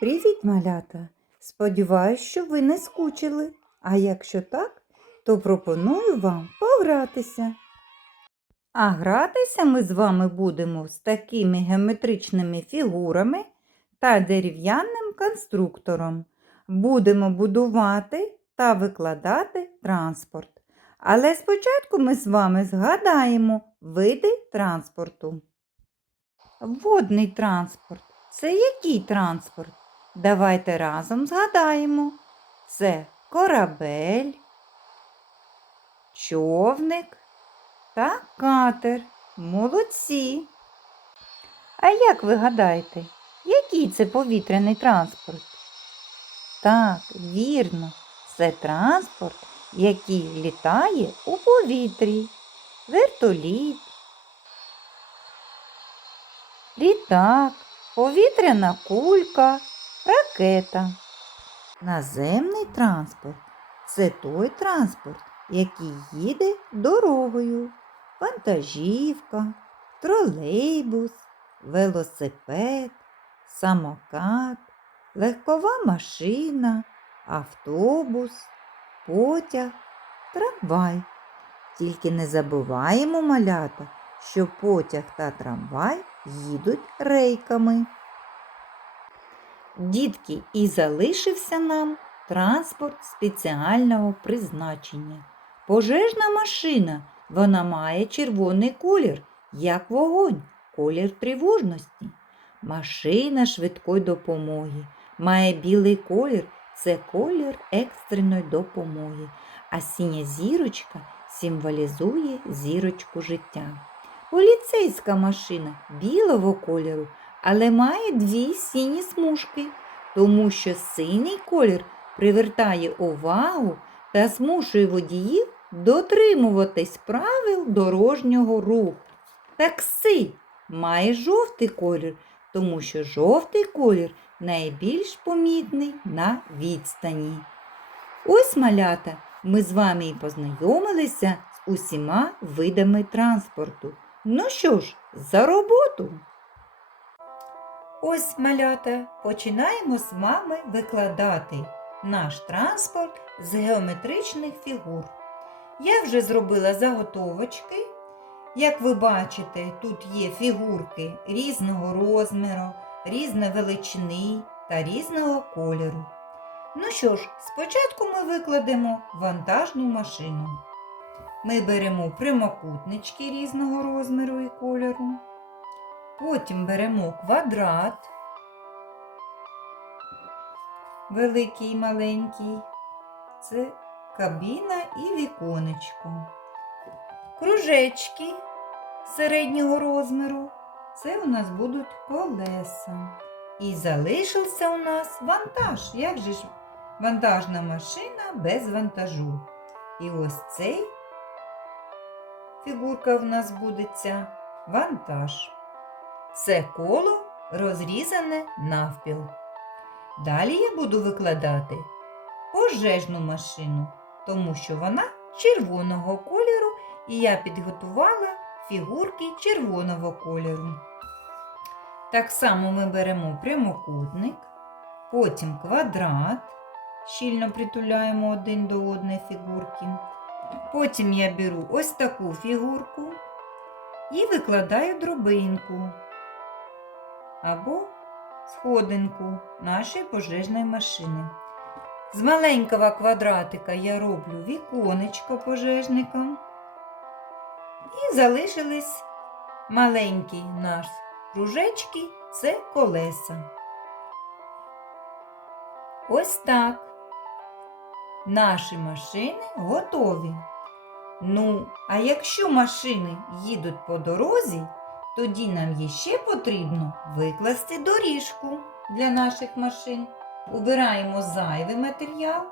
Привіт, малята! Сподіваюсь, що ви не скучили. А якщо так, то пропоную вам погратися. А гратися ми з вами будемо з такими геометричними фігурами та дерев'яним конструктором. Будемо будувати та викладати транспорт. Але спочатку ми з вами згадаємо види транспорту. Водний транспорт. Це який транспорт? Давайте разом згадаємо. Це корабель, човник та катер. Молодці. А як ви гадаєте, який це повітряний транспорт? Так, вірно, це транспорт, який літає у повітрі. Вертоліт, літак, повітряна кулька, ракета. Наземний транспорт це той транспорт, який їде дорогою. Вантажівка, тролейбус, велосипед, самокат, легкова машина, автобус, потяг, трамвай. Тільки не забуваємо малята, що потяг та трамвай їдуть рейками. Дітки, і залишився нам транспорт спеціального призначення. Пожежна машина, вона має червоний колір, як вогонь, колір тривожності. Машина швидкої допомоги має білий колір, це колір екстреної допомоги, а синя зірочка символізує зірочку життя. Поліцейська машина білого кольору, але має дві сині смужки, тому що синій колір привертає увагу та змушує водіїв дотримуватись правил дорожнього руху. Такси має жовтий колір, тому що жовтий колір найбільш помітний на відстані. Ось малята, ми з вами і познайомилися з усіма видами транспорту. Ну що ж, за роботу! Ось малята, починаємо з вами викладати наш транспорт з геометричних фігур. Я вже зробила заготовочки. Як ви бачите, тут є фігурки різного розміру, різної величини та різного кольору. Ну що ж, спочатку ми викладемо вантажну машину. Ми беремо прямокутнички різного розміру і кольору. Потім беремо квадрат, великий і маленький. Це кабіна і віконечко. Кружечки середнього розміру. Це у нас будуть колеса. І залишився у нас вантаж. Як же ж вантажна машина без вантажу? І ось цей фігурка в нас буде ця вантаж. Це коло розрізане навпіл. Далі я буду викладати пожежну машину, тому що вона червоного кольору, і я підготувала фігурки червоного кольору. Так само ми беремо прямокутник, потім квадрат, щільно притуляємо один до одної фігурки. Потім я беру ось таку фігурку і викладаю дробинку або сходинку нашої пожежної машини. З маленького квадратика я роблю віконечко пожежникам. І залишились маленькі наш кружечки це колеса. Ось так. Наші машини готові. Ну, а якщо машини їдуть по дорозі, тоді нам ще потрібно викласти доріжку для наших машин. Убираємо зайвий матеріал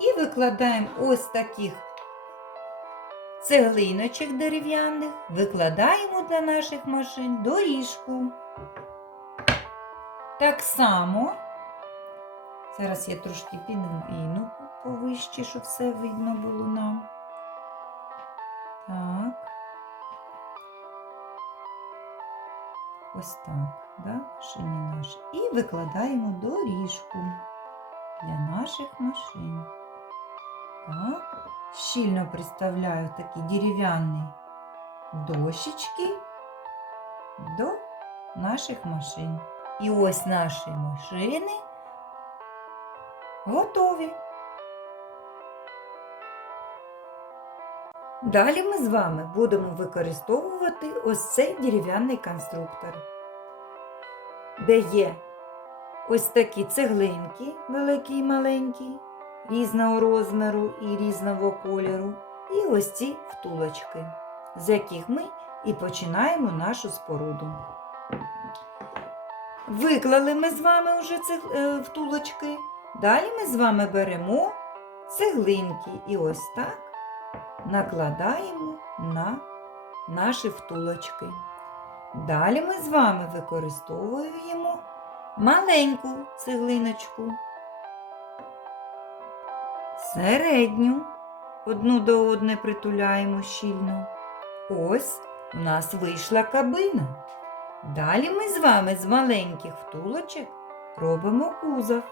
і викладаємо ось таких цеглиночок дерев'яних, викладаємо для наших машин доріжку. Так само, зараз я трошки підвину повище, щоб все видно було нам. Так. Ось так, да, машині наші. І викладаємо доріжку для наших машин. Так, щільно приставляю такі дерев'яні дощечки до наших машин. І ось наші машини готові. Далі ми з вами будемо використовувати ось цей дерев'яний конструктор, де є ось такі цеглинки, великі і маленькі, різного розміру і різного кольору, і ось ці втулочки, з яких ми і починаємо нашу споруду. Виклали ми з вами вже ці е, втулочки. Далі ми з вами беремо цеглинки і ось так накладаємо на наші втулочки. Далі ми з вами використовуємо маленьку цеглиночку, середню, одну до одне притуляємо щільно. Ось у нас вийшла кабина. Далі ми з вами з маленьких втулочок робимо кузов.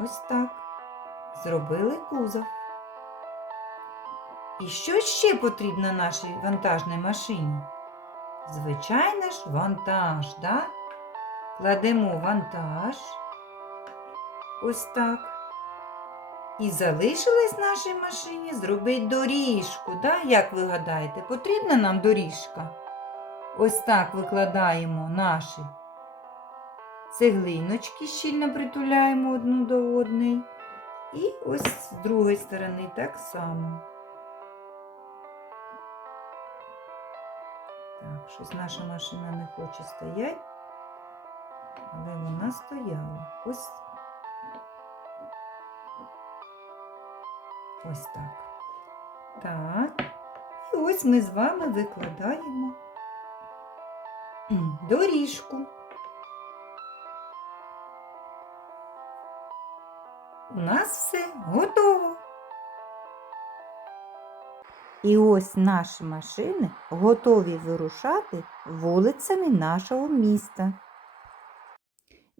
Ось так. Зробили кузов. І що ще потрібно нашій вантажній машині? Звичайно ж, вантаж, да? Кладемо вантаж. Ось так. І залишилось нашій машині зробити доріжку. Да? Як ви гадаєте, потрібна нам доріжка? Ось так викладаємо наші цеглиночки, щільно притуляємо одну до одної. І ось з другої сторони так само. Так, щось наша машина не хоче стояти, але вона стояла. Ось. Ось так. Так. І ось ми з вами викладаємо доріжку. У нас все готово. І ось наші машини готові вирушати вулицями нашого міста.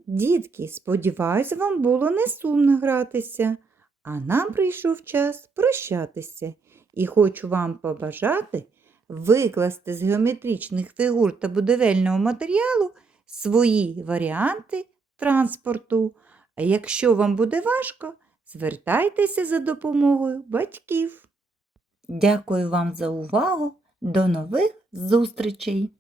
Дітки, сподіваюсь, вам було не сумно гратися, а нам прийшов час прощатися. І хочу вам побажати викласти з геометричних фігур та будівельного матеріалу свої варіанти транспорту. А якщо вам буде важко, звертайтеся за допомогою батьків. Дякую вам за увагу. До нових зустрічей!